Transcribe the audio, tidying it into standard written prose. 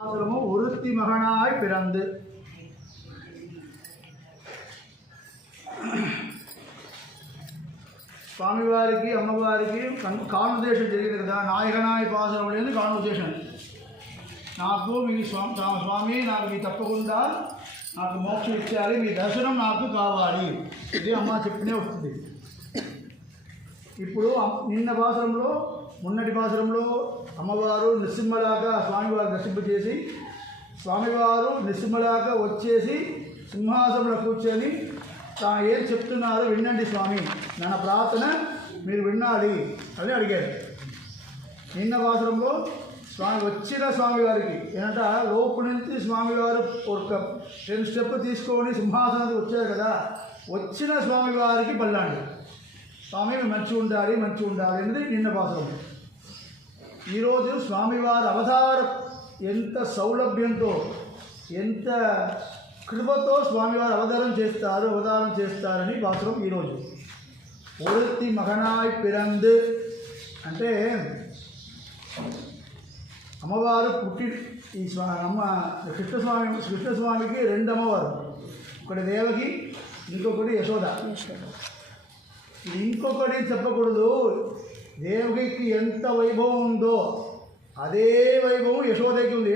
ஒருத்தி மகனாய் பிறந்து స్వామివారికి అమ్మవారికి కాన్వర్సేషన్ జరిగింది కదా. నాయకనాయ పాసరం అనేది కాన్వర్సేషన్. నాకు మీ స్వామి నాకు మీ తప్పకుండా నాకు మోక్షం ఇచ్చాలి, మీ దర్శనం నాకు కావాలి, ఇది అమ్మ చెప్పినే వస్తుంది. ఇప్పుడు నిన్న పాసరంలో మొన్నటి పాసరంలో అమ్మవారు నృసింహలాగా స్వామివారు దర్శింపజేసి స్వామివారు నృసింహలాగా వచ్చేసి సింహాసనంలో కూర్చొని తాను ఏం చెప్తున్నారో వినండి స్వామి, నా ప్రార్థన మీరు వినాలి అని అడిగారు. నిన్న పాసరంలో స్వామి వచ్చిన స్వామివారికి ఏంటంటే లోపు నుంచి స్వామివారు ఒక 10 స్టెప్ తీసుకొని సింహాసనానికి వచ్చారు కదా. వచ్చిన స్వామివారికి బల్లాండి స్వామి మంచిగా ఉండాలి అనేది నిన్న పాసరం. ఈరోజు స్వామివారి అవతారం ఎంత సౌలభ్యంతో ఎంత కృపతో స్వామివారు అవతారం చేస్తారని పాసరం ఈరోజు. ఒరుత్తి మగనాయ్ పిరంద్ అంటే అమ్మవారు పుట్టి ఈ అమ్మ కృష్ణస్వామికి 2 అమ్మవారు, ఒకటి దేవకి, ఇంకొకటి యశోద. ఇంకొకటి చెప్పకూడదు. దేవకికి ఎంత వైభవం ఉందో అదే వైభవం యశోదకి ఉంది.